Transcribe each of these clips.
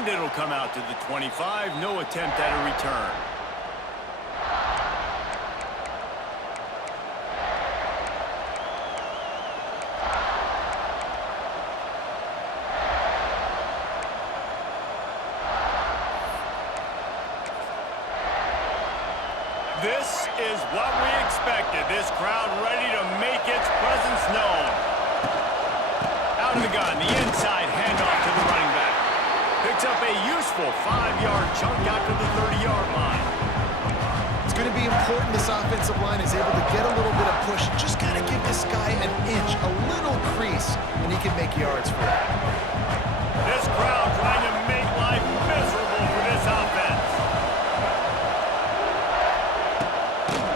And it'll come out to the 25. No attempt at a return. This is what we expected. This crowd ready to make its presence known. Out of the gun, the inside handoff to the running back. Picks up a useful 5-yard chunk out to the 30-yard line. It's going to be important this offensive line is able to get a little bit of push. Just got to give this guy an inch, a little crease, and he can make yards for it. This crowd trying to make life miserable for this offense.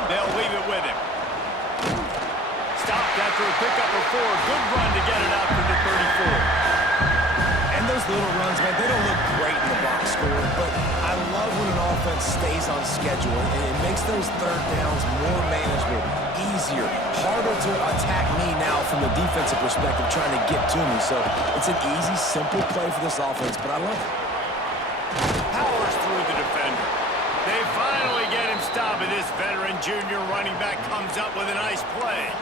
They'll leave it with him. Stopped after a pickup of 4. Good run to get it out to the 34. And those little runs, man, they don't look great in the box score, but I love when an offense stays on schedule, and it makes those third downs more manageable, easier, harder to attack me now from the defensive perspective trying to get to me. So it's an easy, simple play for this offense, but I love it. Powers through the defender. They finally get him stopped, and this veteran junior running back comes up with a nice play.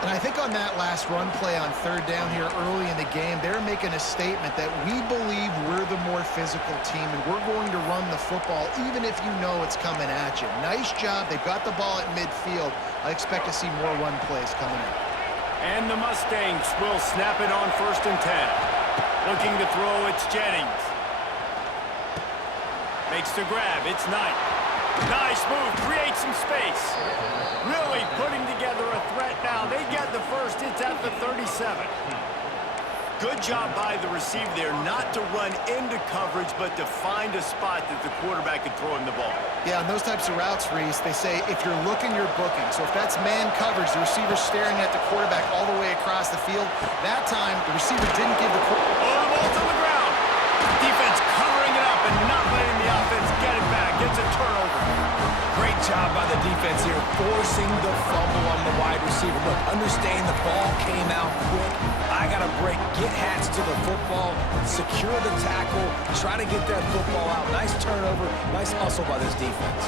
And I think on that last run play on third down here early in the game, they're making a statement that we believe we're the more physical team and we're going to run the football even if you know it's coming at you. Nice job. They've got the ball at midfield. I expect to see more run plays coming in. And the Mustangs will snap it on 1st and 10. Looking to throw, it's Jennings. Makes the grab, it's Knight. Nice move, creates some space. Really putting together a threat now. They get the first, it's at the 37. Good job by the receiver there, not to run into coverage, but to find a spot that the quarterback can throw him the ball. Yeah, on those types of routes, Reese, they say if you're looking, you're booking. So if that's man coverage, the receiver's staring at the quarterback all the way across the field. That time, the receiver didn't give the quarterback. Oh, the ball's on the ground. Defense covering it up and not letting the offense get it back. Gets a turnover. Great job by the defense here, forcing the fumble on the wide receiver. Look, understand the ball came out quick. I got to break, get hats to the football, secure the tackle, try to get that football out. Nice turnover, nice hustle by this defense.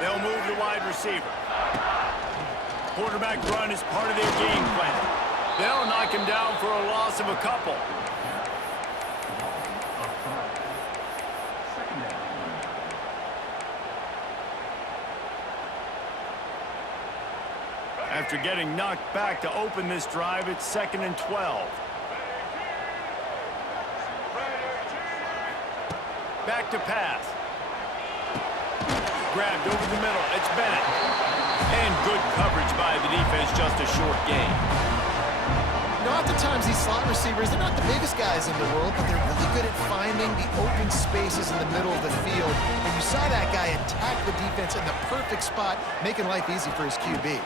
They'll move the wide receiver. Quarterback run is part of their game plan. They'll knock him down for a loss of a couple. After getting knocked back to open this drive, it's 2nd and 12. Back to pass. Grabbed over the middle. It's Bennett. And good coverage by the defense, just a short gain. You know, oftentimes these slot receivers, they're not the biggest guys in the world, but they're really good at finding the open spaces in the middle of the field. And you saw that guy attack the defense in the perfect spot, making life easy for his QB.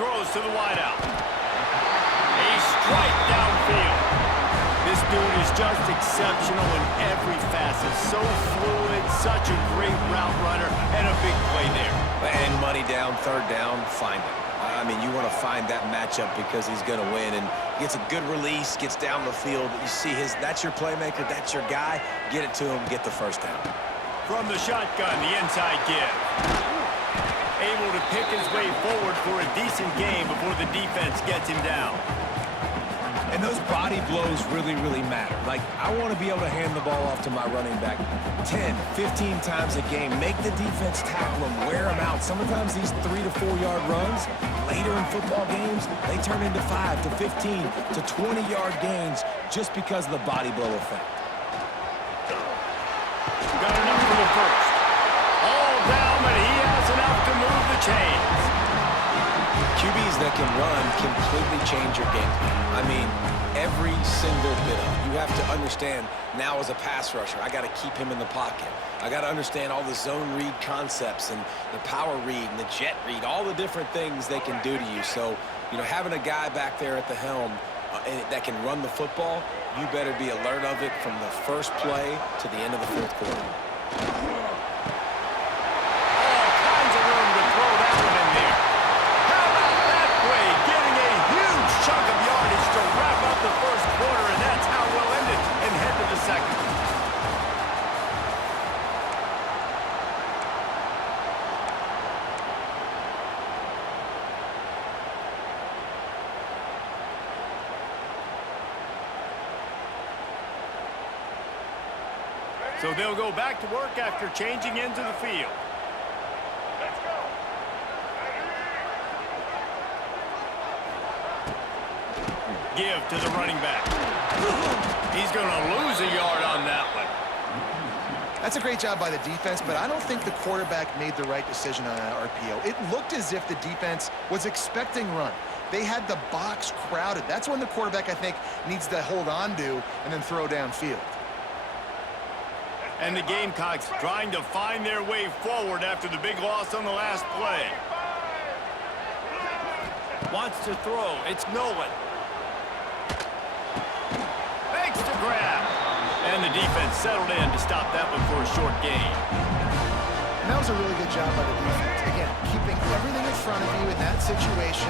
Throws to the wideout. A strike downfield. This dude is just exceptional in every facet. So fluid, such a great route runner, and a big play there. And money down, third down, find him. I mean, you want to find that matchup because he's going to win, and gets a good release, gets down the field. You see that's your playmaker, that's your guy. Get it to him, get the first down. From the shotgun, the inside give. Able to pick his way forward for a decent game before the defense gets him down. And those body blows really, really matter. Like, I want to be able to hand the ball off to my running back 10, 15 times a game. Make the defense tackle him, wear him out. Sometimes these 3 to 4 yard runs, later in football games, they turn into 5 to 15 to 20 yard gains just because of the body blow effect. Got enough for the first. All down, but he has enough to move the chains. QBs that can run completely change your game plan. I mean, every single bit of it. You have to understand now as a pass rusher, I got to keep him in the pocket. I got to understand all the zone read concepts and the power read and the jet read, all the different things they can do to you. So, you know, having a guy back there at the helm that can run the football, you better be alert of it from the first play to the end of the fourth quarter. All kinds of room to throw that one in there. So they'll go back to work after changing into the field. Give to the running back. He's going to lose a yard on that one. That's a great job by the defense, but I don't think the quarterback made the right decision on that RPO. It looked as if the defense was expecting run. They had the box crowded. That's when the quarterback, I think, needs to hold on to and then throw downfield. And the Gamecocks trying to find their way forward after the big loss on the last play. Wants to throw. It's Nolan. Makes the grab. And the defense settled in to stop that one for a short gain. And that was a really good job by the defense. Again, keeping everything in front of you in that situation.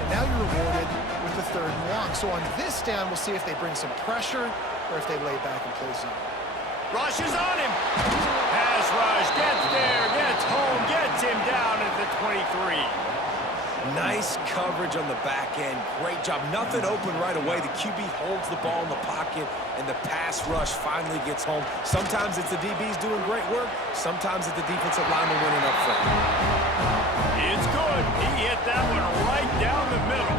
And now you're rewarded with the 3rd and long. So on this down, we'll see if they bring some pressure or if they lay back and play zone. Rush is on him. Pass rush. Gets there. Gets home. Gets him down at the 23. Nice coverage on the back end. Great job. Nothing open right away. The QB holds the ball in the pocket, and the pass rush finally gets home. Sometimes it's the DBs doing great work. Sometimes it's the defensive lineman winning up front. It's good. He hit that one right down the middle.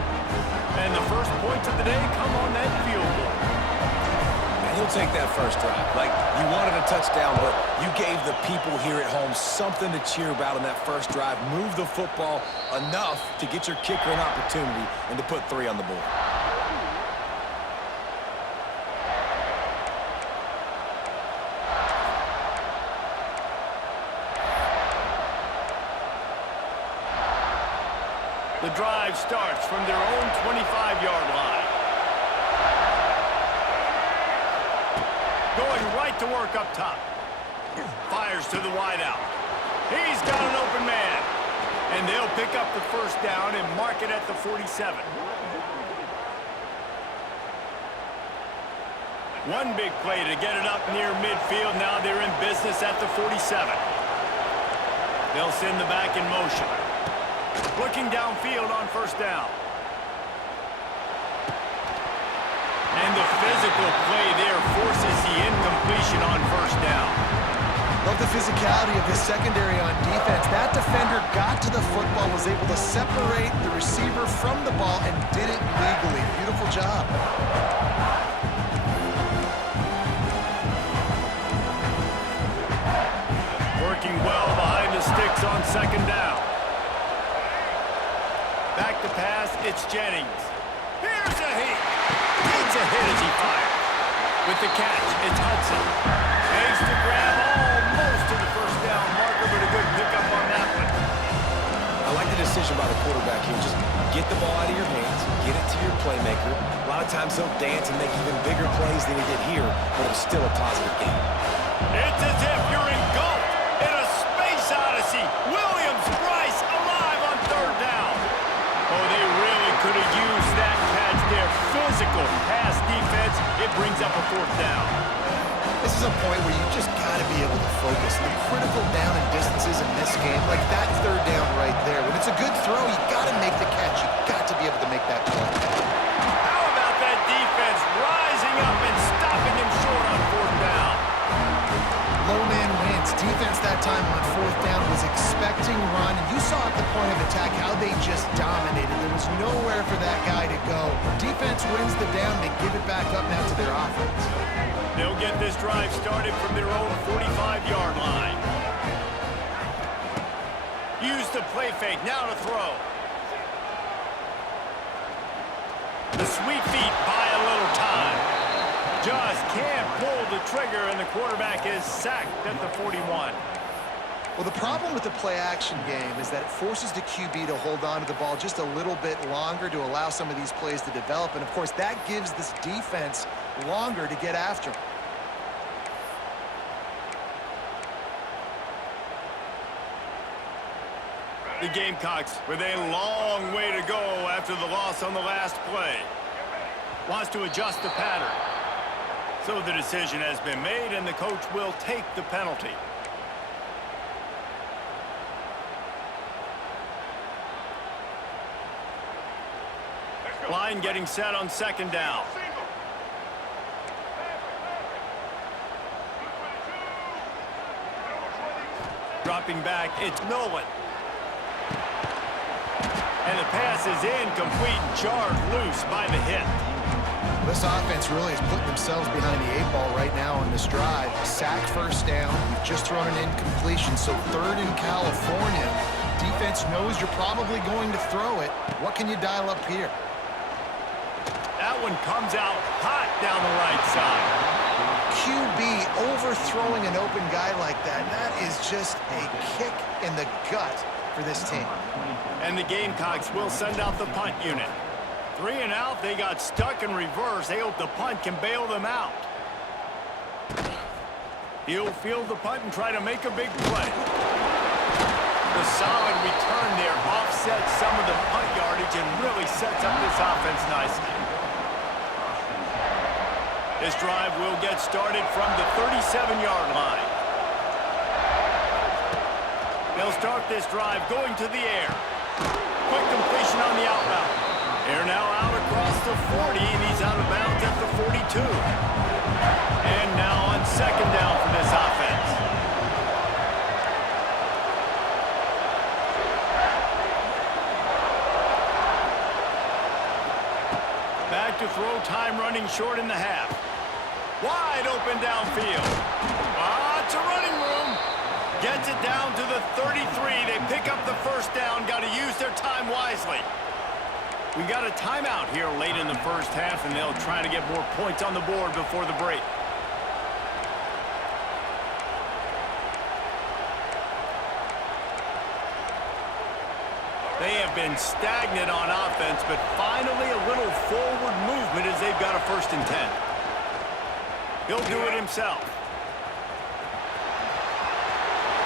And the first points of the day come on that field goal. He'll take that first drive. Like, you wanted a touchdown, but you gave the people here at home something to cheer about on that first drive. Move the football enough to get your kicker an opportunity and to put 3 on the board. The drive starts from their own 25-yard line. Going right to work up top. Fires to the wideout. He's got an open man. And they'll pick up the first down and mark it at the 47. One big play to get it up near midfield. Now they're in business at the 47. They'll send the back in motion. Looking downfield on first down. And the physical play there forces the incompletion on first down. Love the physicality of the secondary on defense. That defender got to the football, was able to separate the receiver from the ball, and did it legally. Beautiful job. Working well behind the sticks on second down. Back to pass, it's Jennings. Here's a hit. Takes a hit as he fires. With the catch, it's Hudson. Makes the grab almost to the first down marker, but a good pickup on that one. I like the decision by the quarterback here. Just get the ball out of your hands, get it to your playmaker. A lot of times he'll dance and make even bigger plays than he did here, but it was still a positive game. It's as if you're engulfed in a space odyssey. Williams, Bryce, alive on third down. Oh, they really could have used that catch there. Physical pass defense. It brings up a fourth down. This is a point where you just got to be able to focus. The critical down and distances in this game, like that third down right there. When it's a good throw, you got to make the catch. You got to be able to make that play. How about that defense rising up and stopping him short on fourth down? Low man wins. Defense that time on fourth down was expecting run. And you saw at the point of attack how they just dominated. There was nowhere for that guy to go. Defense wins the down. They give it back up now to their offense. They'll get this drive started from their own 45-yard line. Use the play fake. Now to throw. The sweet feet buy a little time. Just can't pull the trigger, and the quarterback is sacked at the 41. Well, the problem with the play-action game is that it forces the QB to hold on to the ball just a little bit longer to allow some of these plays to develop. And, of course, that gives this defense longer to get after him. The Gamecocks with a long way to go after the loss on the last play. Wants to adjust the pattern. So the decision has been made, and the coach will take the penalty. Line getting set on second down. dropping back. It's Nolan. And the pass is incomplete, jarred loose by the hit. This offense really is putting themselves behind the 8 ball right now on this drive. Sack first down. You've just thrown an incompletion, so third in California. Defense knows you're probably going to throw it. What can you dial up here? That one comes out hot down the right side. QB overthrowing an open guy like that, that is just a kick in the gut for this team. And the Gamecocks will send out the punt unit. 3 and out, they got stuck in reverse. They hope the punt can bail them out. He'll field the punt and try to make a big play. The solid return there offsets some of the punt yardage and really sets up this offense nicely. This drive will get started from the 37-yard line. They'll start this drive going to the air. Quick completion on the out route. They're now out across the 40, and he's out of bounds at the 42. And now on second down for this offense. Back to throw, time running short in the half. Wide open downfield. It's a running room. Gets it down to the 33. They pick up the first down. Got to use their time wisely. We got a timeout here late in the first half, and they'll try to get more points on the board before the break. They have been stagnant on offense, but finally a little forward movement as they've got a 1st and 10. He'll do it himself.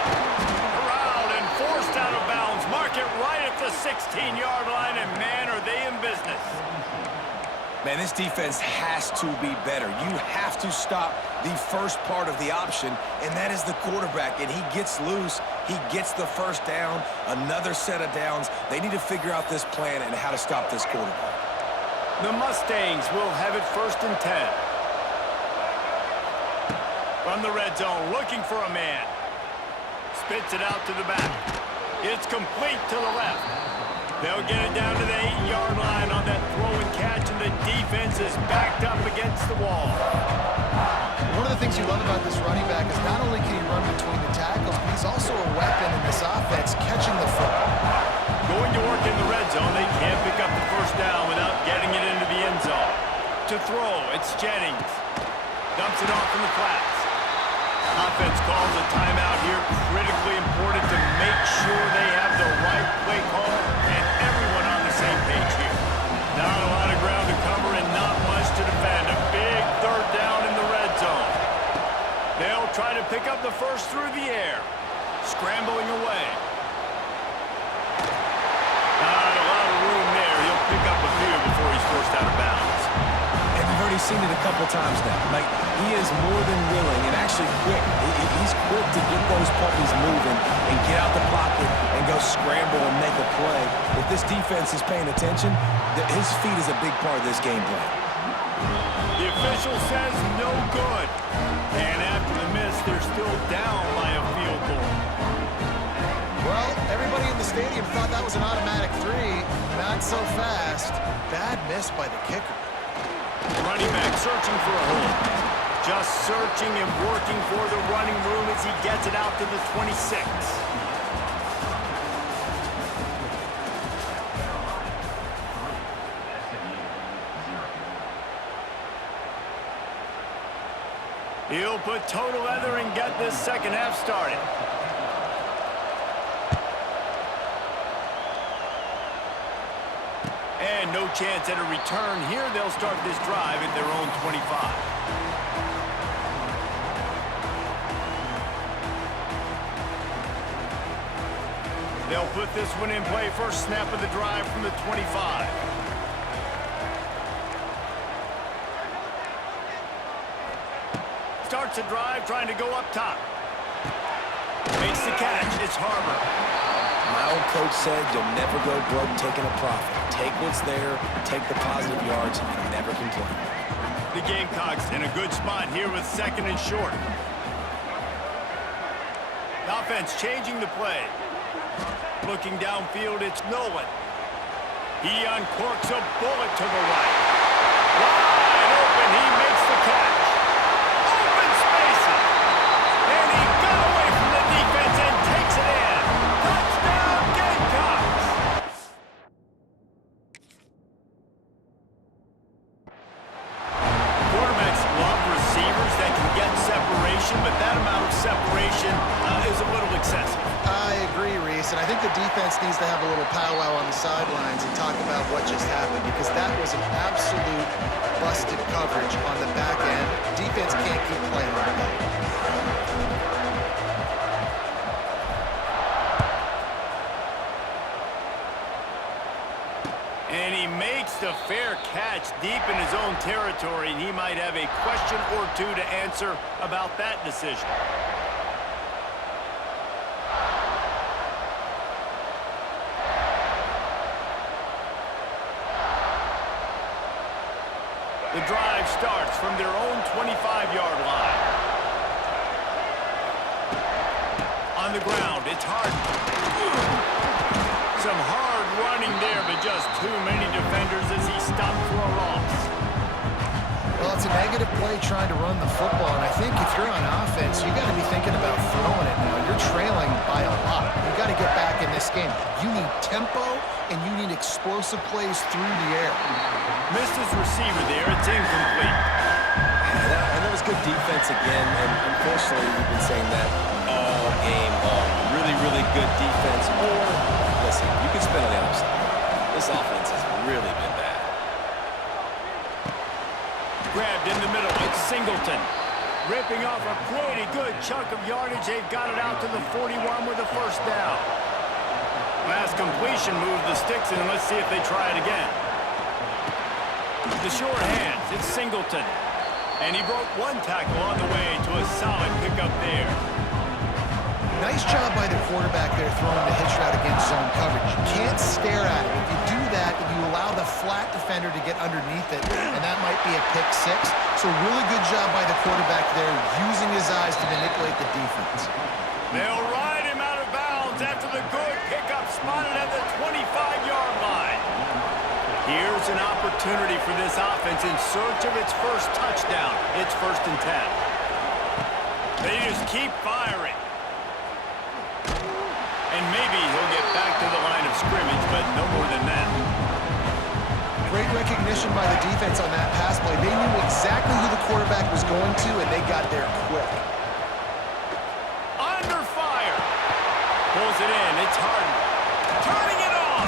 Corralled and forced out of bounds. Mark it right at the 16-yard line, and man, are they in business. Man, this defense has to be better. You have to stop the first part of the option, and that is the quarterback. And he gets loose. He gets the first down, another set of downs. They need to figure out this plan and how to stop this quarterback. The Mustangs will have it 1st and 10. From the red zone, looking for a man. Spits it out to the back. It's complete to the left. They'll get it down to the 8-yard line on that throw and catch, and the defense is backed up against the wall. One of the things you love about this running back is not only can he run between the tackles, but he's also a weapon in this offense, catching the football. Going to work in the red zone, they can't pick up the first down without getting it into the end zone. To throw, it's Jennings. Dumps it off in the flats. Offense calls a timeout here. Critically important to make sure they have the right play call and everyone on the same page here. Not a lot of ground to cover and not much to defend. A big 3rd down in the red zone. They'll try to pick up the first through the air. Scrambling away. Not a lot of room there. He'll pick up a few before he's forced out of bounds. And we've already seen it a couple times now. Like, he is more than willing and actually quick. He's quick to get those puppies moving and get out the pocket and go scramble and make a play. If this defense is paying attention, his feet is a big part of this game plan. The official says no good. And after the miss, they're still down by a field goal. Well, everybody in the stadium thought that was an automatic 3. Not so fast. Bad miss by the kicker. Running back searching for a hole. Just searching and working for the running room as he gets it out to the 26. He'll put total leather and get this second half started. And no chance at a return here. They'll start this drive at their own 25. They'll put this one in play. First snap of the drive from the 25. Starts the drive, trying to go up top. Makes the catch. It's Harbor. My old coach said you'll never go broke taking a profit. Take what's there, take the positive yards, and never complain. The Gamecocks in a good spot here with 2nd and short. Offense changing the play. Looking downfield, it's Nolan. He uncorks a bullet to the right. Wide open, he makes the catch. Open spaces. And he got away from the defense and takes it in. Touchdown, Gamecocks. Quarterbacks love receivers that can get separation, but that amount of separation is a little excessive. I agree, Reese, and I think the defense needs to have a little powwow on the sidelines and talk about what just happened, because that was an absolute busted coverage on the back end. Defense can't keep playing like that. And he makes the fair catch deep in his own territory, and he might have a question or two to answer about that decision. The drive starts from their own 25-yard line. On the ground, it's Harden. Some hard running there, but just too many defenders as he stopped for a loss. Well, it's a negative play trying to run the football, and I think if you're on offense, you got to be thinking about throwing it now. You're trailing by a lot. You got to get back in this game. You need tempo, and you need explosive plays through the air. Missed his receiver there. It's incomplete. And that was good defense again, and unfortunately, we've been saying that all game long. Really, really good defense. Or, listen, you can spin on the other side. This offense has really been bad. Grabbed in the middle. It's Singleton. Ripping off a pretty good chunk of yardage. They've got it out to the 41 with a first down. Last completion moved the sticks in. Let's see if they try it again. The short hands. It's Singleton. And he broke one tackle on the way to a solid pickup there. Nice job by the quarterback there throwing the hitch route against zone coverage. You can't stare at it. If you do that, then you allow the flat defender to get underneath it, and that might be a pick six. So really good job by the quarterback there, using his eyes to manipulate the defense. They'll ride him out of bounds after the good pickup spotted at the 25-yard line. Here's an opportunity for this offense in search of its first touchdown. It's 1st and 10. They just keep firing. And maybe he'll get back to the line of scrimmage, but no more than that. Great recognition by the defense on that pass play. They knew exactly who the quarterback was going to, and they got there quick. Under fire. Pulls it in. It's Harden. Turning it on.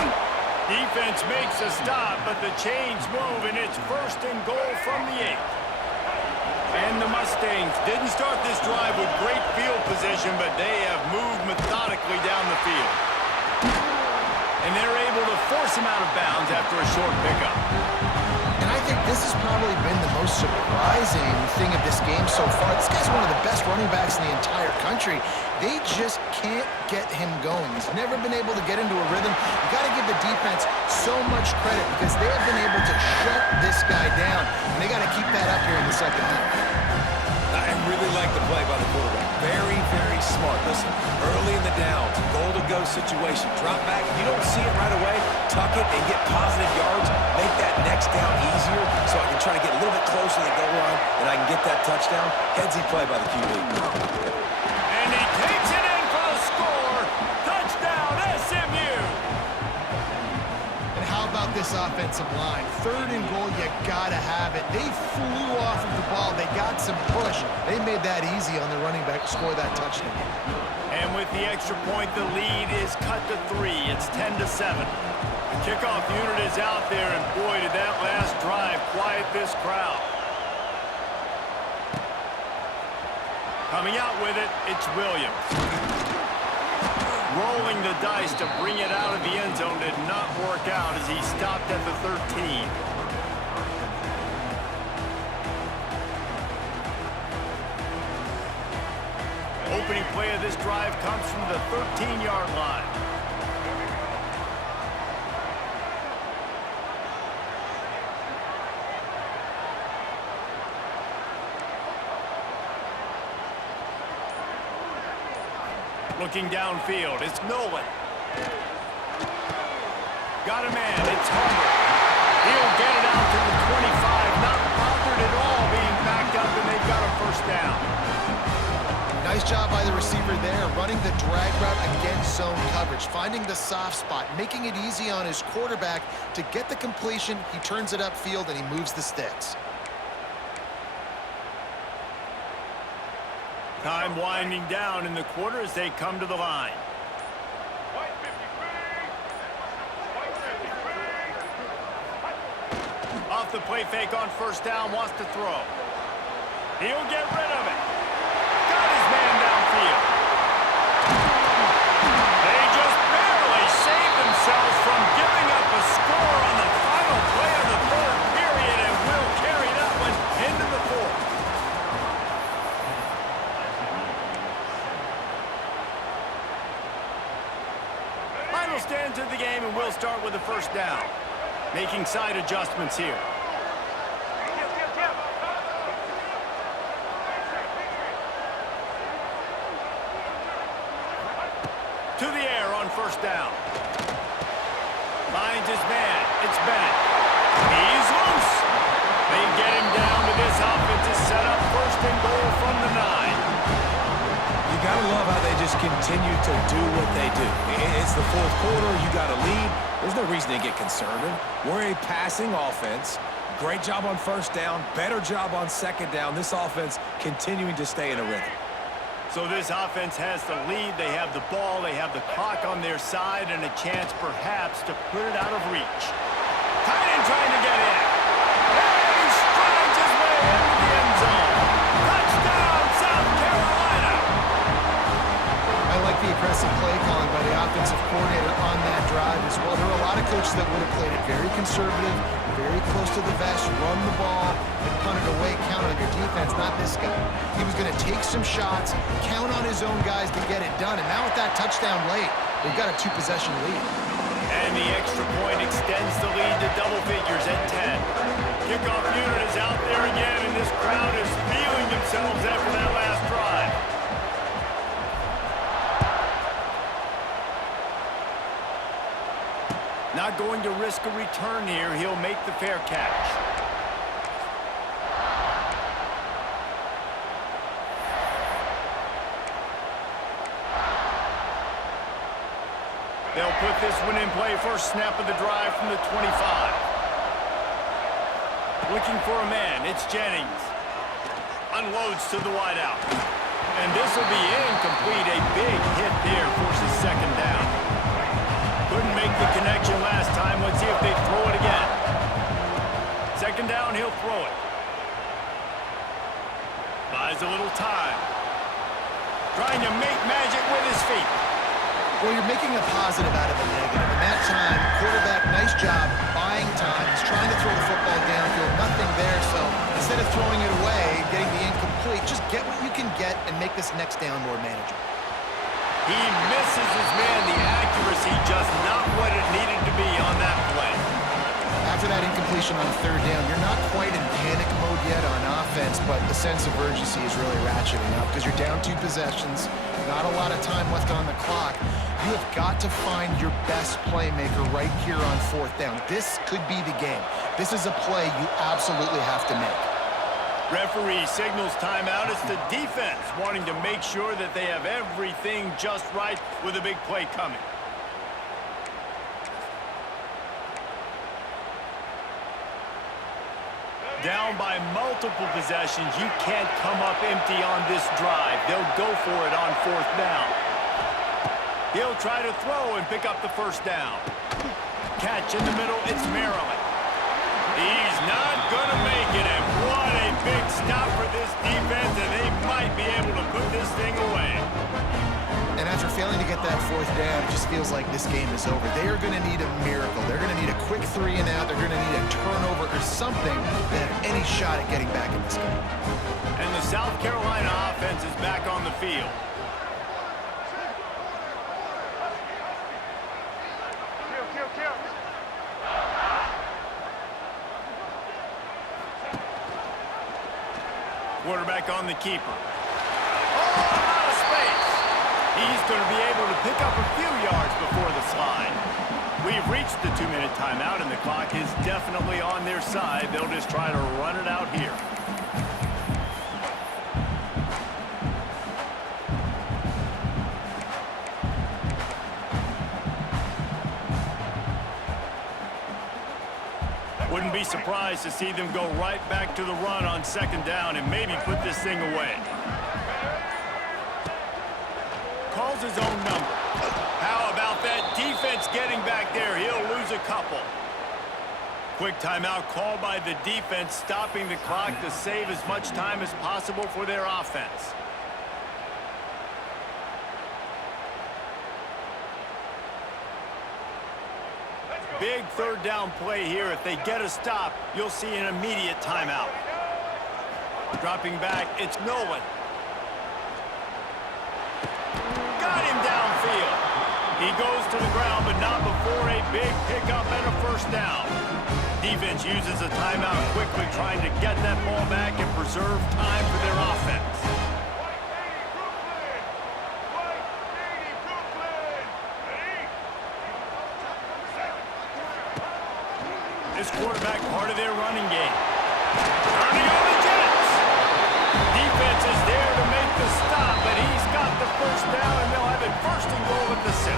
Defense makes a stop, but the chains move, and it's 1st and goal from the 8. And the Mustangs didn't start this drive with great field position, but they have moved methodically down the field. And they're able to force him out of bounds after a short pickup. And I think this has probably been the most surprising thing of this game so far. This guy's one of the best running backs in the entire country. They just can't get him going. He's never been able to get into a rhythm. You got to give the defense so much credit because they have been able to shut this guy down. And they got to keep that up here in the second half. I really like the play by the quarterback. Very, very smart. Listen, early in the downs, goal-to-go situation. Drop back, you don't see it right away. Tuck it and get positive yards. Make that next down easier so I can try to get a little bit closer to the goal line and I can get that touchdown. Headsy play by the QB. And he takes it in for the score. Touchdown, SMU. And how about this offensive line? 3rd and goal, you got to have it. They flew off of the ball. They got some push. They made that easy on the running back to score that touchdown. And with the extra point, the lead is cut to 3. It's 10-7. The kickoff unit is out there, and boy, did that last drive quiet this crowd. Coming out with it, it's Williams. Rolling the dice to bring it out of the end zone did not work out as he stopped at the 13. Opening play of this drive comes from the 13-yard line. Looking downfield, it's Nolan. Got a man, it's Hubbard. He'll get it out to the 25, not bothered at all being backed up, and they've got a first down. Nice job by the receiver there, running the drag route against zone coverage, finding the soft spot, making it easy on his quarterback to get the completion. He turns it upfield, and he moves the sticks. Time winding down in the quarter as they come to the line. Off the play fake on first down, wants to throw. He'll get rid of it. Got his man downfield. They just barely saved themselves from giving up a score on the final play of the third period, and will carry that one into the fourth. Final stand to the game, and we'll start with the first down. Making side adjustments here. To the air on first down. Finds his man. It's Bennett. He's loose. They get him down to this offense is set up first and goal from the 9. You gotta love how they just continue to do what they do. It's the fourth quarter. You got a lead. There's no reason to get conservative. We're a passing offense. Great job on first down. Better job on second down. This offense continuing to stay in a rhythm. So this offense has the lead. They have the ball. They have the clock on their side and a chance perhaps to put it out of reach. Tight end trying to get in. And he strides his way into the end zone. Touchdown, South Carolina. I like the aggressive play calling by the offensive coordinator on that drive as well. There are a lot of coaches that would have played it very conservative, very close to the vest, run the ball, and punt it away, count on your defense, not this guy. He was going to take some shots, count on his own guys to get it done, and now with that touchdown late, they've got a 2-possession lead. And the extra point extends the lead to double figures at 10. Kickoff unit is out there again, and this crowd is feeling themselves after that last drive. Not going to risk a return here. He'll make the fair catch. They'll put this one in play. First snap of the drive from the 25. Looking for a man. It's Jennings. Unloads to the wideout. And this will be incomplete. A big hit there forces second down. Couldn't make the connection last time. Let's see if they throw it again. Second down, he'll throw it. Buys a little time. Trying to make magic with his feet. Well, you're making a positive out of a negative. And that time, quarterback, nice job, buying time. He's trying to throw the football downfield, nothing there. So instead of throwing it away, getting the incomplete, just get what you can get and make this next down more manageable. He misses his man. The accuracy just not what it needed to be on that play. After that incompletion on third down, you're not quite in panic mode yet on offense, but the sense of urgency is really ratcheting up because you're down 2 possessions, not a lot of time left on the clock. You have got to find your best playmaker right here on fourth down. This could be the game. This is a play you absolutely have to make. Referee signals timeout. It's the defense wanting to make sure that they have everything just right with a big play coming. Down by multiple possessions. You can't come up empty on this drive. They'll go for it on fourth down. He'll try to throw and pick up the first down. Catch in the middle. It's Maryland. He's not going to make it, and what a big stop for this defense, and they might be able to put this thing away. And after failing to get that fourth down, it just feels like this game is over. They are going to need a miracle. They're going to need a quick 3 and out. They're going to need a turnover or something to have any shot at getting back in this game. And the South Carolina offense is back on the field. Quarterback on the keeper. Oh, out of space. He's going to be able to pick up a few yards before the slide. We've reached the 2-minute timeout, and the clock is definitely on their side. They'll just try to run it out here. Wouldn't be surprised to see them go right back to the run on 2nd down and maybe put this thing away. Calls his own number. How about that defense getting back there? He'll lose a couple. Quick timeout called by the defense, stopping the clock to save as much time as possible for their offense. Big 3rd down play here. If they get a stop, you'll see an immediate timeout. Dropping back, it's Nolan. Got him downfield. He goes to the ground, but not before a big pickup and a 1st down. Defense uses a timeout quickly, trying to get that ball back and preserve time for their offense. This quarterback part of their running game. Turning on the Jets. Defense is there to make the stop, but he's got the 1st down, and they'll have it 1st and goal at the 6.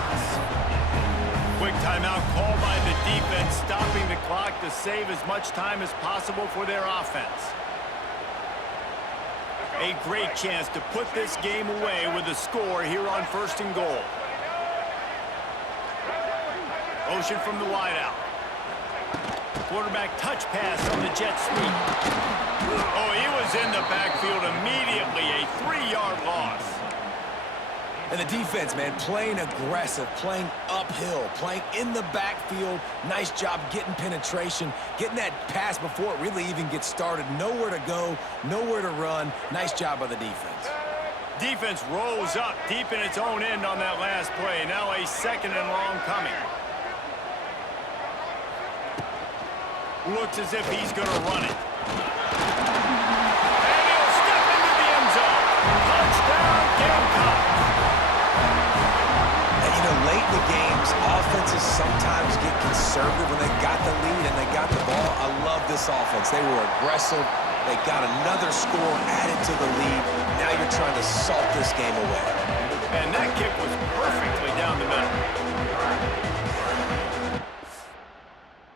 Quick timeout called by the defense, stopping the clock to save as much time as possible for their offense. A great chance to put this game away with a score here on 1st and goal. Motion from the wideout. Quarterback touch pass on the jet sweep. Oh, he was in the backfield immediately. A 3-yard loss. And the defense, man, playing aggressive, playing uphill, playing in the backfield. Nice job getting penetration, getting that pass before it really even gets started. Nowhere to go, nowhere to run. Nice job by the defense. Defense rolls up deep in its own end on that last play. Now a 2nd and long coming. Looks as if he's going to run it. And he'll step into the end zone. Touchdown, Gamecocks. And, you know, late in the games, offenses sometimes get conservative when they got the lead and they got the ball. I love this offense. They were aggressive. They got another score added to the lead. Now you're trying to salt this game away. And that kick was perfectly down the middle.